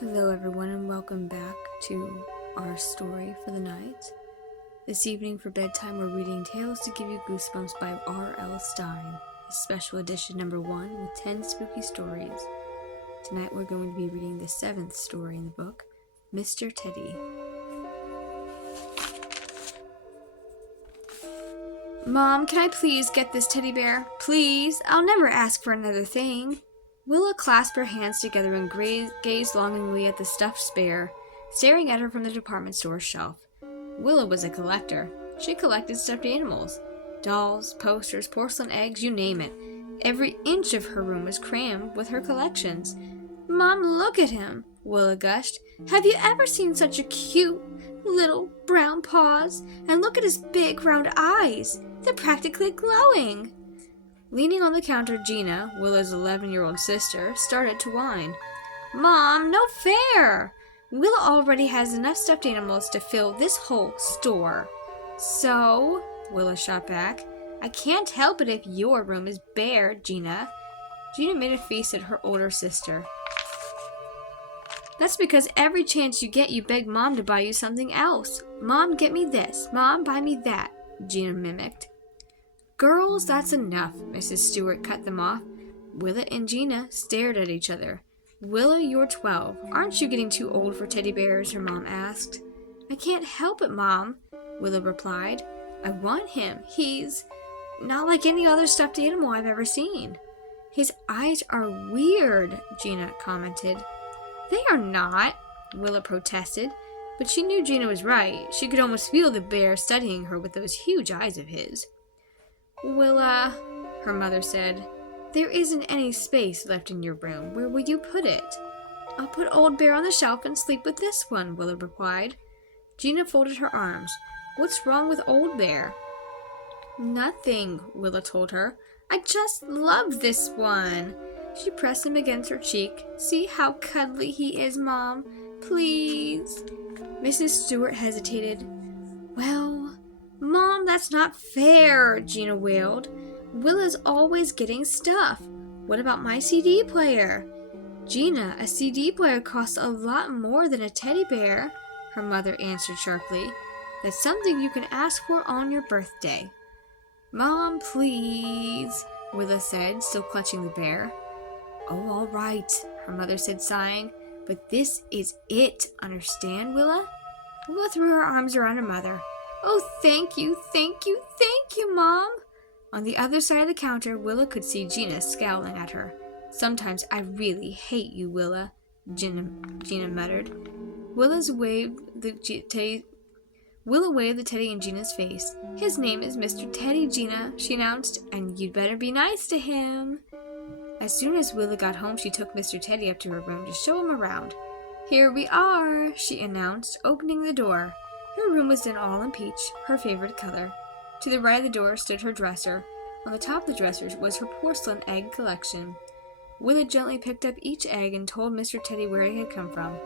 Hello everyone and welcome back to our story for the night. This evening for bedtime we're reading Tales to Give You Goosebumps by R.L. Stine, special edition number 1 with 10 spooky stories. Tonight we're going to be reading the 7th story in the book, Mr. Teddy. Mom, can I please get this teddy bear? Please, I'll never ask for another thing. Willa clasped her hands together and gazed longingly at the stuffed bear, staring at her from the department store shelf. Willa was a collector. She collected stuffed animals, dolls, posters, porcelain eggs, you name it. Every inch of her room was crammed with her collections. Mom, look at him, Willa gushed. Have you ever seen such a cute little brown paws? And look at his big round eyes. They're practically glowing. Leaning on the counter, Gina, Willa's 11-year-old sister, started to whine. Mom, no fair! Willa already has enough stuffed animals to fill this whole store. So, Willa shot back, I can't help it if your room is bare, Gina. Gina made a face at her older sister. That's because every chance you get you beg Mom to buy you something else. Mom, get me this. Mom, buy me that, Gina mimicked. Girls, that's enough, Mrs. Stewart cut them off. Willa and Gina stared at each other. Willa, you're 12. Aren't you getting too old for teddy bears? Her mom asked. I can't help it, Mom, Willa replied. I want him. He's not like any other stuffed animal I've ever seen. His eyes are weird, Gina commented. They are not, Willa protested, but she knew Gina was right. She could almost feel the bear studying her with those huge eyes of his. Willa, her mother said, there isn't any space left in your room. Where will you put it? I'll put Old Bear on the shelf and sleep with this one, Willa replied. Gina folded her arms. What's wrong with Old Bear? Nothing, Willa told her. I just love this one. She pressed him against her cheek. See how cuddly he is, Mom. Please. Mrs. Stewart hesitated. Well, Mom, that's not fair, Gina wailed. Willa's always getting stuff. What about my CD player? Gina, a CD player costs a lot more than a teddy bear, her mother answered sharply. That's something you can ask for on your birthday. Mom, please, Willa said, still clutching the bear. Oh, all right, her mother said, sighing. But this is it, understand, Willa? Willa threw her arms around her mother. Oh, thank you, Mom. On the other side of the counter, Willa could see Gina scowling at her. Sometimes I really hate you, Willa, Gina muttered. Willa waved the teddy in Gina's face. His name is Mr. Teddy, Gina, she announced, and you'd better be nice to him. As soon as Willa got home, she took Mr. Teddy up to her room to show him around. Here we are, she announced, opening the door. Her room was done all in peach, her favorite color. To the right of the door stood her dresser. On the top of the dresser was her porcelain egg collection. Willa gently picked up each egg and told Mr. Teddy where it had come from.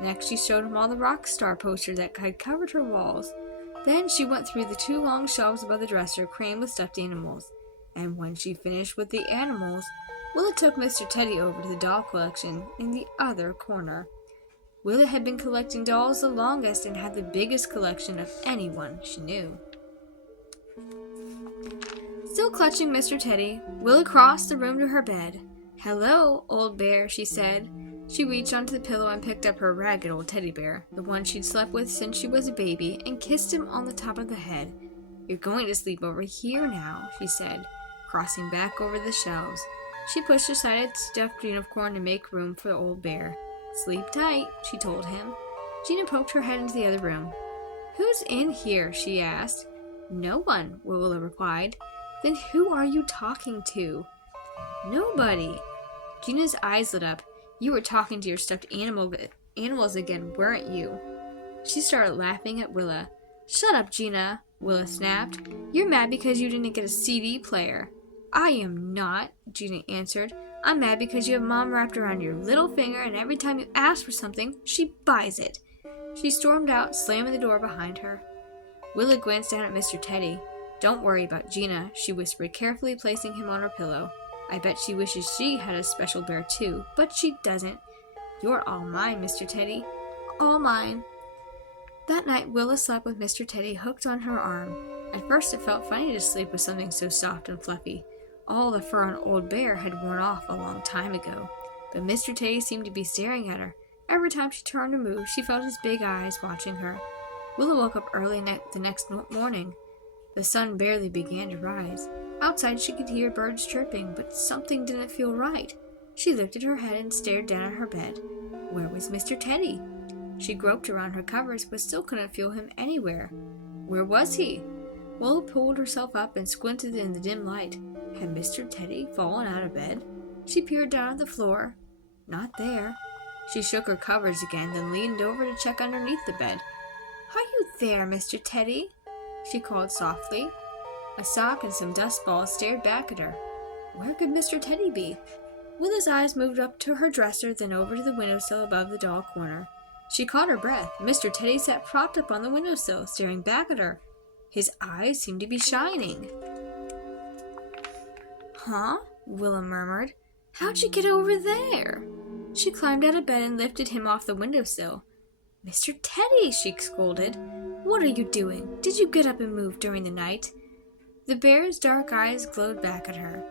Next, she showed him all the rock star posters that had covered her walls. Then she went through the 2 long shelves above the dresser, crammed with stuffed animals. And when she finished with the animals, Willa took Mr. Teddy over to the doll collection in the other corner. Willa had been collecting dolls the longest and had the biggest collection of anyone she knew. Still clutching Mr. Teddy, Willa crossed the room to her bed. Hello, Old Bear, she said. She reached onto the pillow and picked up her ragged old teddy bear, the one she'd slept with since she was a baby, and kissed him on the top of the head. You're going to sleep over here now, she said, crossing back over the shelves. She pushed aside its stuffed unicorn to make room for the Old Bear. Sleep tight, she told him. Gina poked her head into the other room. Who's in here? She asked. No one, Willa replied. Then who are you talking to? Nobody. Gina's eyes lit up. You were talking to your stuffed animals again, weren't you? She started laughing at Willa. Shut up, Gina, Willa snapped. You're mad because you didn't get a CD player. I am not, Gina answered. I'm mad because you have Mom wrapped around your little finger, and every time you ask for something, she buys it. She stormed out, slamming the door behind her. Willa glanced down at Mr. Teddy. Don't worry about Gina, she whispered, carefully placing him on her pillow. I bet she wishes she had a special bear too, but she doesn't. You're all mine, Mr. Teddy. All mine. That night, Willa slept with Mr. Teddy hooked on her arm. At first, it felt funny to sleep with something so soft and fluffy. All the fur on Old Bear had worn off a long time ago. But Mr. Teddy seemed to be staring at her. Every time she turned to move, she felt his big eyes watching her. Willa woke up early the next morning. The sun barely began to rise. Outside, she could hear birds chirping, but something didn't feel right. She lifted her head and stared down at her bed. Where was Mr. Teddy? She groped around her covers, but still couldn't feel him anywhere. Where was he? Willa pulled herself up and squinted in the dim light. Had Mr. Teddy fallen out of bed? She peered down at the floor. Not there. She shook her covers again, then leaned over to check underneath the bed. Are you there, Mr. Teddy? She called softly. A sock and some dust balls stared back at her. Where could Mr. Teddy be? Willa's eyes moved up to her dresser, then over to the windowsill above the doll corner. She caught her breath. Mr. Teddy sat propped up on the windowsill, staring back at her. His eyes seemed to be shining. Huh? Willa murmured. How'd you get over there? She climbed out of bed and lifted him off the windowsill. Mr. Teddy, she scolded. What are you doing? Did you get up and move during the night? The bear's dark eyes glowed back at her.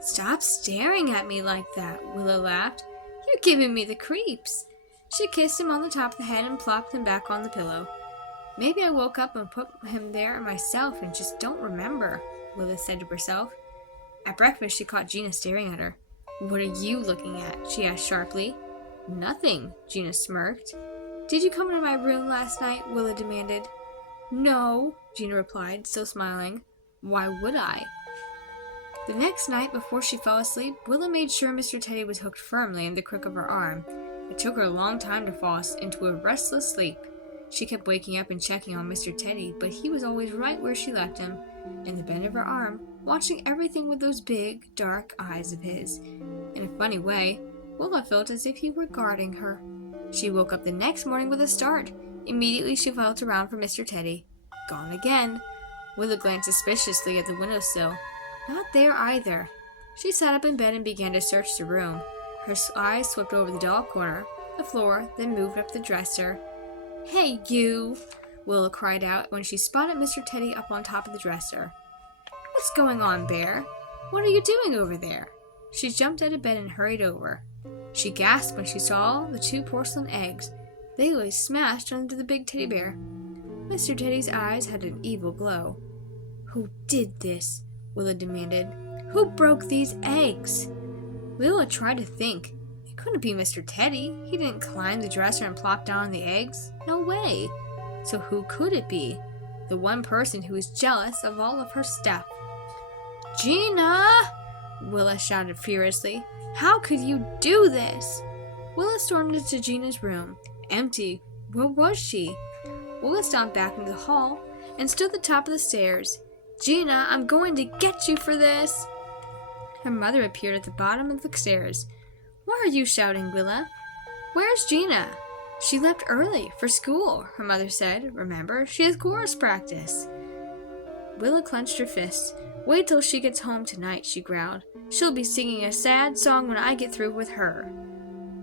Stop staring at me like that, Willa laughed. You're giving me the creeps. She kissed him on the top of the head and plopped him back on the pillow. Maybe I woke up and put him there myself and just don't remember, Willa said to herself. At breakfast, she caught Gina staring at her. What are you looking at? She asked sharply. Nothing, Gina smirked. Did you come into my room last night? Willa demanded. No, Gina replied, still smiling. Why would I? The next night, before she fell asleep, Willa made sure Mr. Teddy was hooked firmly in the crook of her arm. It took her a long time to fall into a restless sleep. She kept waking up and checking on Mr. Teddy, but he was always right where she left him, in the bend of her arm, watching everything with those big, dark eyes of his. In a funny way, Willa felt as if he were guarding her. She woke up the next morning with a start. Immediately she felt around for Mr. Teddy. Gone again. Willa glanced suspiciously at the windowsill. Not there either. She sat up in bed and began to search the room. Her eyes swept over the doll corner, the floor, then moved up the dresser. Hey, you! Willa cried out when she spotted Mr. Teddy up on top of the dresser. What's going on, Bear? What are you doing over there? She jumped out of bed and hurried over. She gasped when she saw the 2 porcelain eggs. They lay smashed under the big teddy bear. Mr. Teddy's eyes had an evil glow. Who did this? Willa demanded. Who broke these eggs? Willa tried to think. It couldn't be Mr. Teddy. He didn't climb the dresser and plop down on the eggs. No way. So who could it be? The one person who was jealous of all of her stuff. Gina! Willa shouted furiously. How could you do this? Willa stormed into Gina's room. Empty. Where was she? Willa stomped back into the hall and stood at the top of the stairs. Gina, I'm going to get you for this! Her mother appeared at the bottom of the stairs. Why are you shouting, Willa? Where's Gina? She left early for school, her mother said. Remember, she has chorus practice. Willa clenched her fists. Wait till she gets home tonight, she growled. She'll be singing a sad song when I get through with her.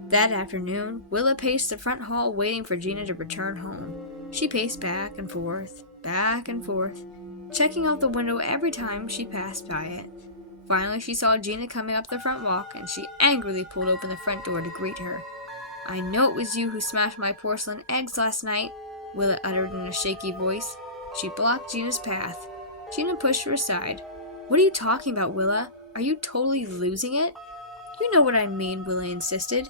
That afternoon, Willa paced the front hall waiting for Gina to return home. She paced back and forth, checking out the window every time she passed by it. Finally, she saw Gina coming up the front walk, and she angrily pulled open the front door to greet her. I know it was you who smashed my porcelain eggs last night, Willa uttered in a shaky voice. She blocked Gina's path. Gina pushed her aside. What are you talking about, Willa? Are you totally losing it? You know what I mean, Willa insisted.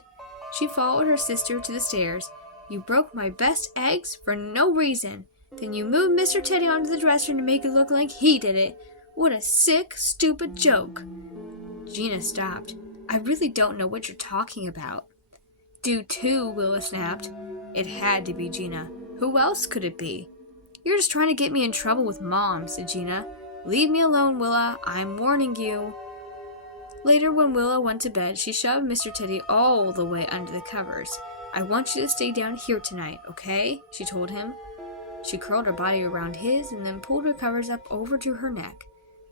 She followed her sister to the stairs. You broke my best eggs for no reason. Then you moved Mr. Teddy onto the dresser to make it look like he did it. What a sick, stupid joke. Gina stopped. I really don't know what you're talking about. Do too, Willa snapped. It had to be Gina. Who else could it be? You're just trying to get me in trouble with Mom, said Gina. Leave me alone, Willa. I'm warning you. Later, when Willa went to bed, she shoved Mr. Teddy all the way under the covers. I want you to stay down here tonight, okay? She told him. She curled her body around his and then pulled her covers up over to her neck.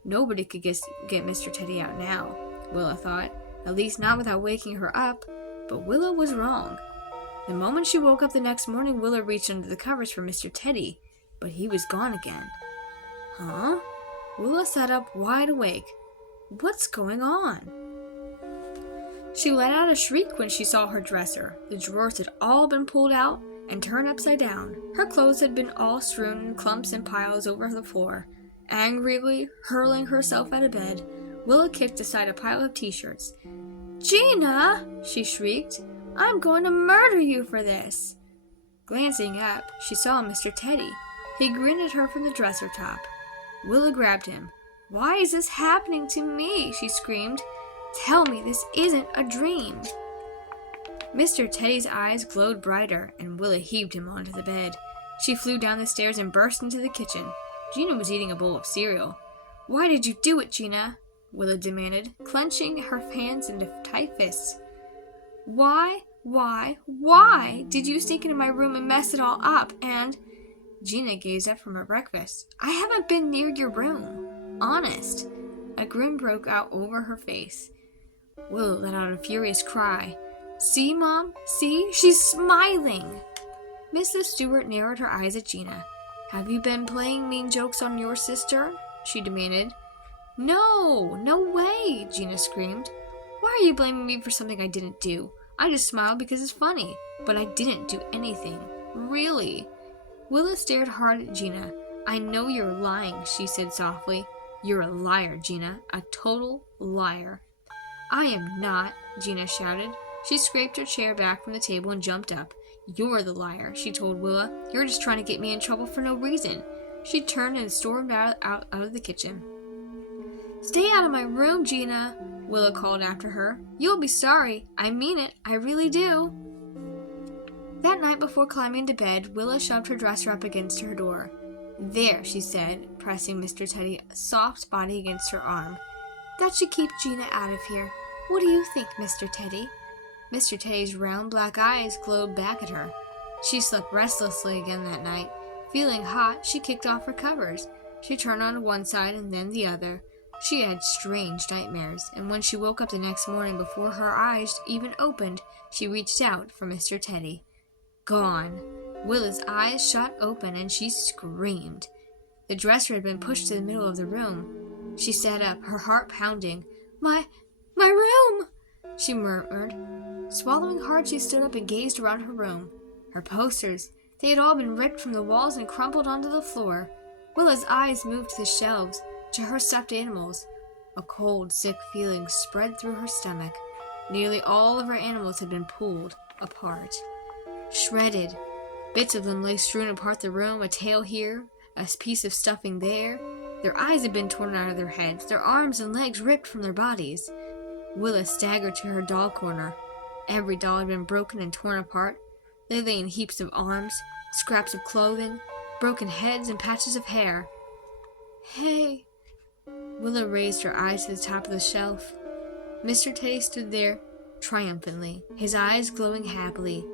Nobody could get Mr. Teddy out now, Willa thought. At least not without waking her up. But Willa was wrong. The moment she woke up the next morning, Willa reached under the covers for Mr. Teddy, but he was gone again. Huh? Willa sat up wide awake. What's going on? She let out a shriek when she saw her dresser. The drawers had all been pulled out and turned upside down. Her clothes had been all strewn in clumps and piles over the floor. Angrily hurling herself out of bed, Willa kicked aside a pile of t-shirts. "Gina!" she shrieked. "I'm going to murder you for this!" Glancing up, she saw Mr. Teddy. He grinned at her from the dresser top. Willa grabbed him. "Why is this happening to me?" she screamed. "Tell me this isn't a dream." Mr. Teddy's eyes glowed brighter, and Willa heaved him onto the bed. She flew down the stairs and burst into the kitchen. Gina was eating a bowl of cereal. "Why did you do it, Gina?" Willa demanded, clenching her hands into tight fists. Why did you sneak into my room and mess it all up? And Gina gazed up from her breakfast. "I haven't been near your room. Honest." A grin broke out over her face. Willa let out a furious cry. "See, Mom? See? She's smiling!" Mrs. Stewart narrowed her eyes at Gina. "Have you been playing mean jokes on your sister?" she demanded. No way!" Gina screamed. "Why are you blaming me for something I didn't do? I just smiled because it's funny, but I didn't do anything. Really." Willa stared hard at Gina. "I know you're lying," she said softly. "You're a liar, Gina. A total liar." "I am not," Gina shouted. She scraped her chair back from the table and jumped up. "You're the liar," she told Willa. "You're just trying to get me in trouble for no reason." She turned and stormed out of the kitchen. "Stay out of my room, Gina," Willa called after her. "You'll be sorry. I mean it. I really do." That night before climbing into bed, Willa shoved her dresser up against her door. "There," she said, pressing Mr. Teddy's soft body against her arm. "That should keep Gina out of here. What do you think, Mr. Teddy?" Mr. Teddy's round black eyes glowed back at her. She slept restlessly again that night. Feeling hot, she kicked off her covers. She turned on one side and then the other. She had strange nightmares, and when she woke up the next morning before her eyes even opened, she reached out for Mr. Teddy. Gone. Willa's eyes shot open and she screamed. The dresser had been pushed to the middle of the room. She sat up, her heart pounding. My room!" she murmured. Swallowing hard, she stood up and gazed around her room. Her posters, they had all been ripped from the walls and crumpled onto the floor. Willa's eyes moved to the shelves, to her stuffed animals. A cold, sick feeling spread through her stomach. Nearly all of her animals had been pulled apart. Shredded. Bits of them lay strewn apart the room, a tail here, a piece of stuffing there. Their eyes had been torn out of their heads, their arms and legs ripped from their bodies. Willa staggered to her doll corner. Every doll had been broken and torn apart. They lay in heaps of arms, scraps of clothing, broken heads, and patches of hair. "Hey!" Willa raised her eyes to the top of the shelf. Mr. Teddy stood there triumphantly, his eyes glowing happily.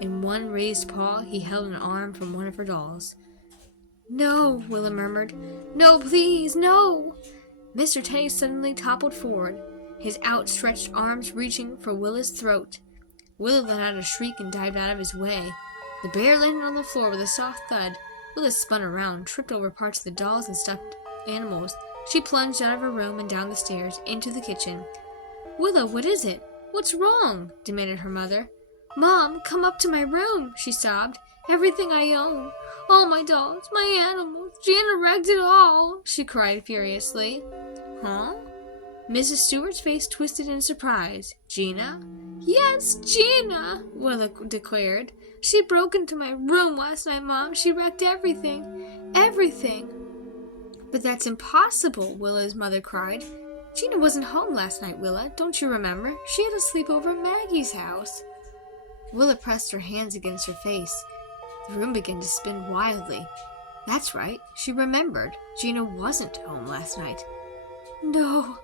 In one raised paw, he held an arm from one of her dolls. "No," Willa murmured. "No, please, no!" Mr. Teddy suddenly toppled forward, his outstretched arms reaching for Willa's throat. Willa let out a shriek and dived out of his way. The bear landed on the floor with a soft thud. Willa spun around, tripped over parts of the dolls and stuffed animals. She plunged out of her room and down the stairs, into the kitchen. "Willa, what is it? What's wrong?" demanded her mother. "Mom, come up to my room," she sobbed. "Everything I own. All my dolls, my animals. Gina wrecked it all," she cried furiously. "Huh?" Mrs. Stewart's face twisted in surprise. "Gina?" "Yes, Gina," Willa declared. "She broke into my room last night, Mom. She wrecked everything. Everything." "But that's impossible," Willa's mother cried. "Gina wasn't home last night, Willa. Don't you remember? She had a sleepover at Maggie's house." Willa pressed her hands against her face. The room began to spin wildly. That's right, she remembered. Gina wasn't home last night. "No."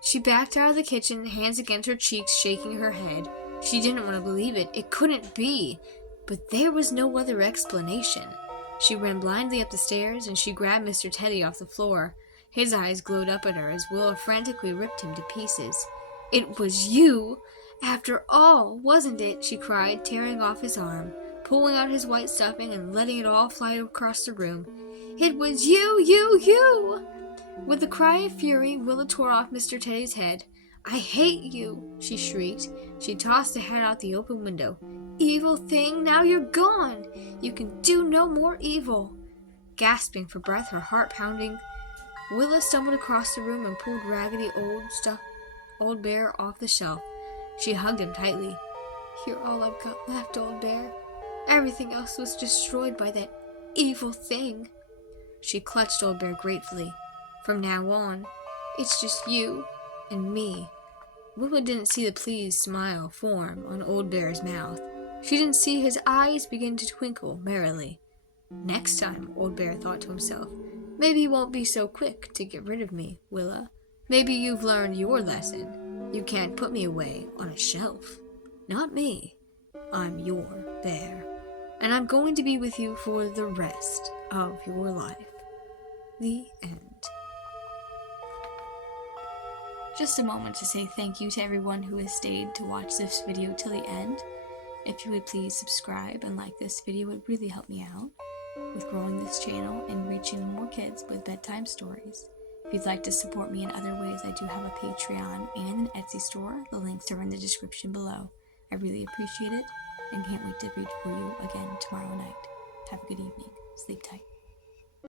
She backed out of the kitchen, hands against her cheeks, shaking her head. She didn't want to believe it. It couldn't be. But there was no other explanation. She ran blindly up the stairs, and she grabbed Mr. Teddy off the floor. His eyes glowed up at her as Willa frantically ripped him to pieces. "It was you! After all, wasn't it? She cried, tearing off his arm, pulling out his white stuffing and letting it all fly across the room. It was you! With a cry of fury, Willa tore off Mr. Teddy's head. I hate you, she shrieked. She tossed the head out the open window. Evil thing, now you're gone! You can do no more evil! Gasping for breath, her heart pounding, Willa stumbled across the room and pulled raggedy old bear off the shelf. She hugged him tightly. You're all I've got left, old bear. Everything else was destroyed by that evil thing. She clutched old bear gratefully. From now on, it's just you and me. Willa didn't see the pleased smile form on old bear's mouth. She didn't see his eyes begin to twinkle merrily. Next time, old bear thought to himself, maybe you won't be so quick to get rid of me, Willa. Maybe you've learned your lesson. You can't put me away on a shelf. Not me. I'm your bear. And I'm going to be with you for the rest of your life. The end. Just a moment to say thank you to everyone who has stayed to watch this video till the end. If you would please subscribe and like this video, it would really help me out with growing this channel and reaching more kids with bedtime stories. If you'd like to support me in other ways, I do have a Patreon and an Etsy store. The links are in the description below. I really appreciate it and can't wait to read for you again tomorrow night. Have a good evening. Sleep tight.